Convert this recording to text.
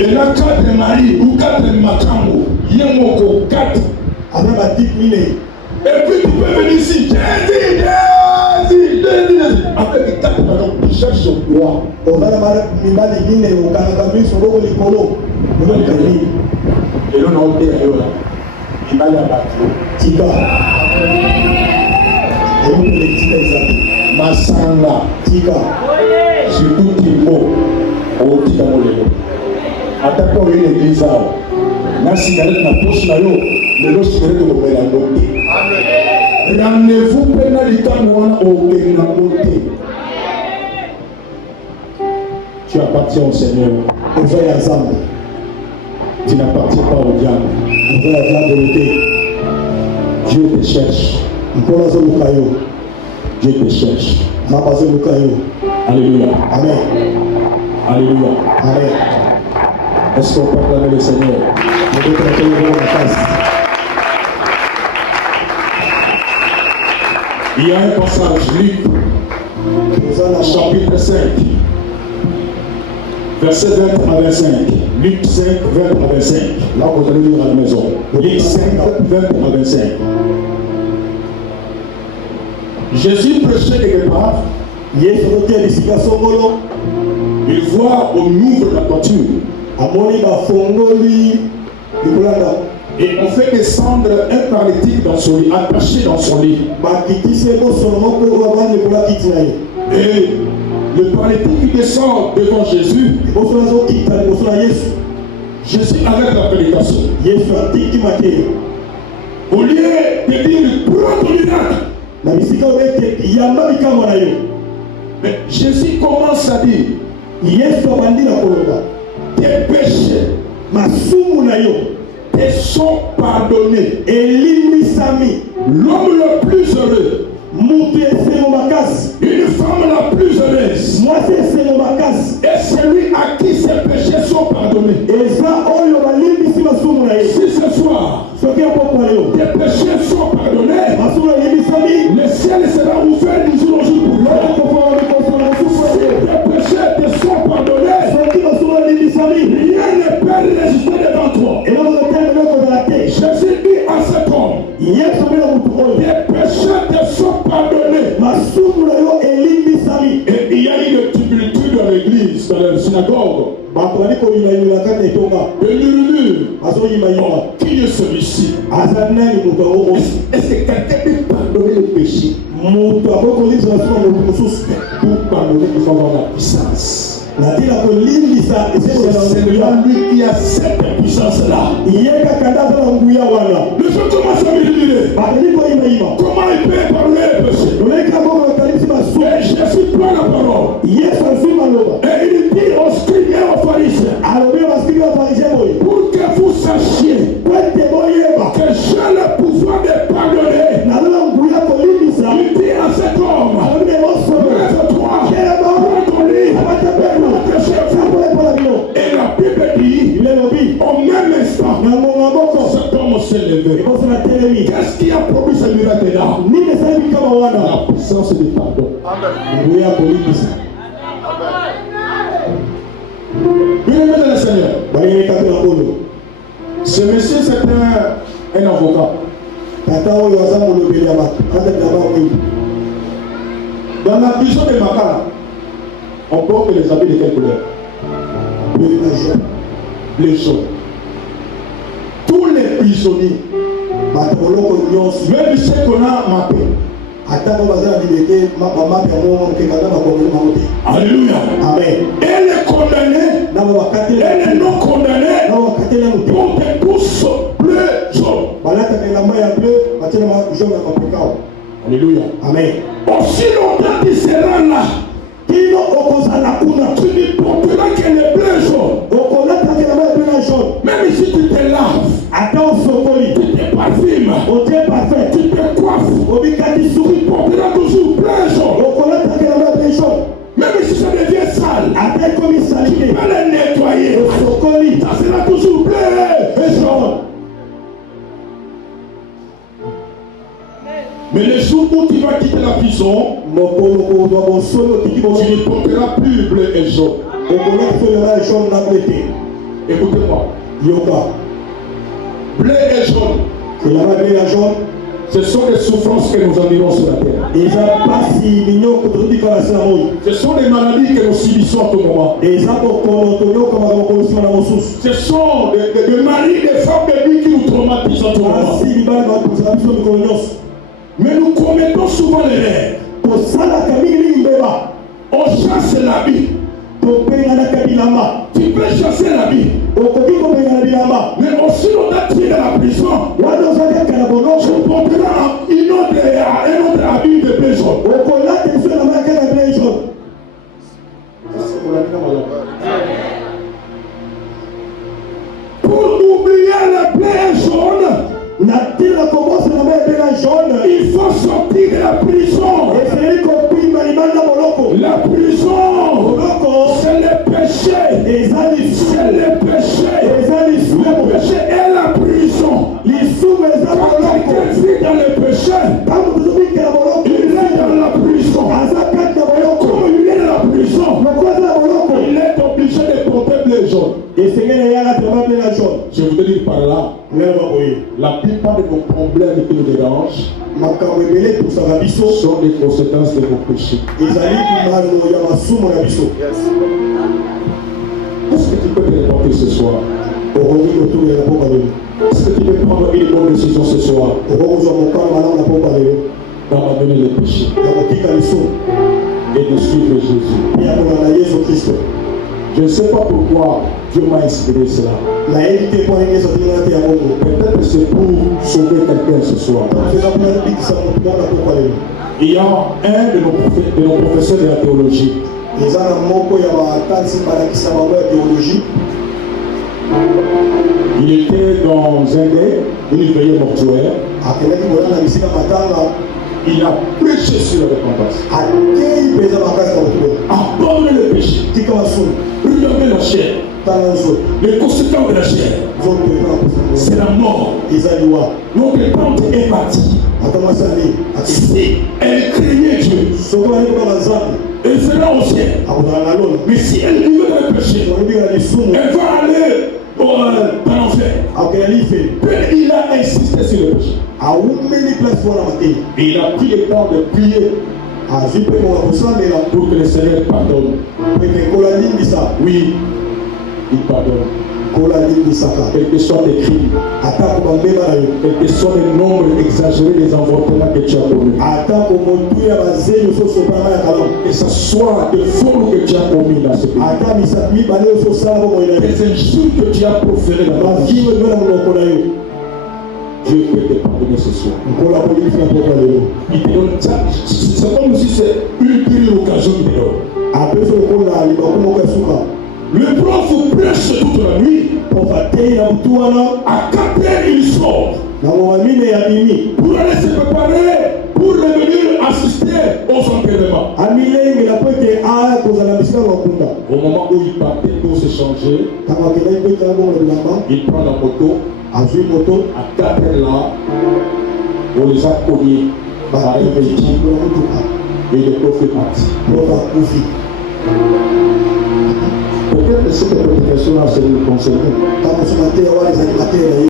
Et là, 4 maris ou 4 matango, il y a mon 4. Avec ma petite mine. Et puis tu peux venir ici. Avec 4 matango, tu cherches son roi. On va la mine, mine, au Canada, sur le Nicolo. Et là, on a été à Yola. Il m'a l'abattu. Tika. Et vous les Tika, Masanga. Tika. Surtout Timbo. Au Tika Molelo. Attaquons l'église. La cigarette na poche na yo. Le cigarette au Bélangote. Rendez-vous pénalité au Bélangote. Tu appartiens au Seigneur. On va ensemble. Tu n'appartiens pas au diable. On va la vérité. Dieu te cherche. Dieu te cherche. Alléluia. Amen. Alléluia. Amen. Est-ce qu'on peut acclamer le Seigneur? Il y a un passage, Luc, chapitre 5, verset 20 à 25. Luc 5, 20 à 25. Là, vous allez lire à la maison. Luc 5, 20 à 25. Jésus prêchait quelque part. Il voit, on ouvre la toiture. Et on fait descendre un paralytique dans son lit, attaché dans son lit. Et le paralytique descend devant Jésus. Jésus arrête la prédication. Au lieu de dire prends ton miracle. Mais Jésus commence à dire tes péchés te sont pardonnés. L'homme le plus heureux, une femme la plus heureuse, et celui à qui ses péchés sont pardonnés. Si ce soir tes péchés sont pardonnés, le ciel sera ouvert du jour au jour pour l'homme. Si tes péchés te sont pardonnés, rien ne peut résister devant toi. Jésus dit à cet homme, tes péchés te sont pardonnés. Et il y a eu une tumultude dans l'église, dans la synagogue. Qui est celui-ci? Est-ce que quelqu'un peut pardonner le péché? Pour pardonner, il faut avoir la puissance. C'est lui qui a cette puissance-là. Le jeu commence à me dire comment il peut parler le péché. Et Jésus prend la parole. Et il dit aux scribes et aux pharisiens, pour que vous sachiez que j'ai le pouvoir de pardonner. Il dit à cet homme, lève-toi, prends ton lit, prends tes cheveux. Et la Bible dit, au même instant, cet homme s'est levé. Qu'est-ce qui a produit ce miracle-là? La puissance du pardon. Amen. Bien-aimé dans le Seigneur, ce monsieur c'était un avocat. Dans la prison de Makala, on porte les habits de quelle couleur? Les jaunes. Tous les prisonniers, même ceux qu'on a mappés, alléluia. Amen. Et les condamnés, et les non condamnés, portent tous bleu, jaune. Alléluia. Amen. Aussi longtemps qu'il sera là, tu ne porteras que les bleus jaunes. Même si tu te laves, tu te parfumes, tu te coiffes, tu porteras toujours bleu jaune. Même si ça devient sale, tu peux les nettoyer. Ça sera toujours bleu et jaune. Mais le jour où tu vas quitter la prison, tu ne porteras plus bleu et jaune. Écoutez-moi. yoka Bleu et jaune. elamba bleu ya jaune Ce sont des souffrances que nous endurons sur la terre. eza pasi minyoko tozobikala na moi. Ce sont des maladies que nous subissons à tout moment. eza bokono toyokamaka mokolo nsima na mosusu Ce sont des maris, des femmes, des vies qui nous traumatisent à tout moment. asi mibali batuzaka biso mikolo nyonso Mais nous commettons souvent l'erreur. tosalaka mingimingi mbeba On chasse l'habit. topenganaka bilamba Tu peux chasser l'habit. okoki kopengana bilamba Mais aussi on a tiré la prison. wana ozaliaka na Tu boloko porteras un autre habit de besoin. okolata biso na maka na bleu jaune Pour oublier le bleu jaune, natina komosa na mai ebela jaune il faut sortir de la prison. ezali kopima libanda boloko La prison, boloko c'est le péché. eza C'est lisumu le péché. eza Le lisumu péché est la prison. lisumu eza Quand boloko quelqu'un vit dans le péché, ntango tozobikela boloko il est dans la prison. aza kati na boloko Comme il est dans la prison, lokola aza na boloko il est obligé de porter bleu jaune. esengeli eyaka toma mpe na jaune Je voudrais dire par là, lelo boye la plupart de nos problèmes qui nous dérangent makambo ebele etusaka biso sont des conséquences de nos péchés. ezali bimano ya masumu na biso Est-ce que tu peux te répondre ce soir? okoki kotulela mpoka lelo Est-ce que tu peux prendre une bonne décision ce soir okoki kozwa mokano malamu na mpoka lelo d'abandonner le péché ya kotika lisumu et de suivre Jésus? mpe ya kolanda yesu kristo Je ne sais pas pourquoi Dieu m'a inspiré cela. nayebi te mpo ndenge yesu atingelaka te ya bongo Peut-être c'est pour sauver quelqu'un ce soir. eza mpona bikisa motu moko na mpoka lelo Il y a un de nos professeurs de la théologie. eza na moko ya batanisi balakisa bango ya théologie Il était dans une veillée mortuaire. akendaki kolanda bisika matanga Il a prêché sur la repentance. akei mpenza makasi na motu Abandonnez le péché. tika masumu Regardez la chair. tala nzoto Les conséquences de la chair, nzoto eza na kosa c'est la mort. eza liwa Notre tante est partie. ata mwasi ali Si elle craignait Dieu, soki bayeki kaka nzambe elle sera au ciel. akozala na lona Mais si elle vivait dans le péché, olobika lisumu elle va aller dans l'enfer. akokela life Mais il a insisté sur le péché. awumeli place wana matei Et il a pris le temps de prier azwi mpe moka kosambela pour que le Seigneur pardonne. peke kola limbisa Oui, il pardonne. kola limbisaka Quel que soit tes crimes, atako bambeba na yo quel que soit le nombre exagéré des envoûtements que tu as commis, atako motu ya bazeli oso osopanga ya kalamu que ce soit des fautes que tu as commis dans ce pays, ata misapi mibale oso osala bomoi na yo des insultes que tu as proférées dans ta vie, bavino eza na monoko na yo Dieu peut te pardonner ce soir. nkola kolingisa na poko lelo Il te donne ça. C'est comme si c'est une première occasion de l'or. apesi lokola libaku moko ya suka Le prof prêche toute la nuit. prof atei na butu wana À 4 heures, il sort na ngoma mine ya bimi pour aller se préparer pour revenir assister aux enterrements. amilengela po ete akozala bisika bakunda Au moment où il partait pour se changer, ntango akendaki po etala bongo na bilamba il prend la moto. azwi moto À 4 heures là, on les a cognés par un véhicule na motuka et le prof est parti. prof akufi Peut-être que cette prédication-là, c'est le conseiller. ntango so mateya wana ezalaki mateya na ye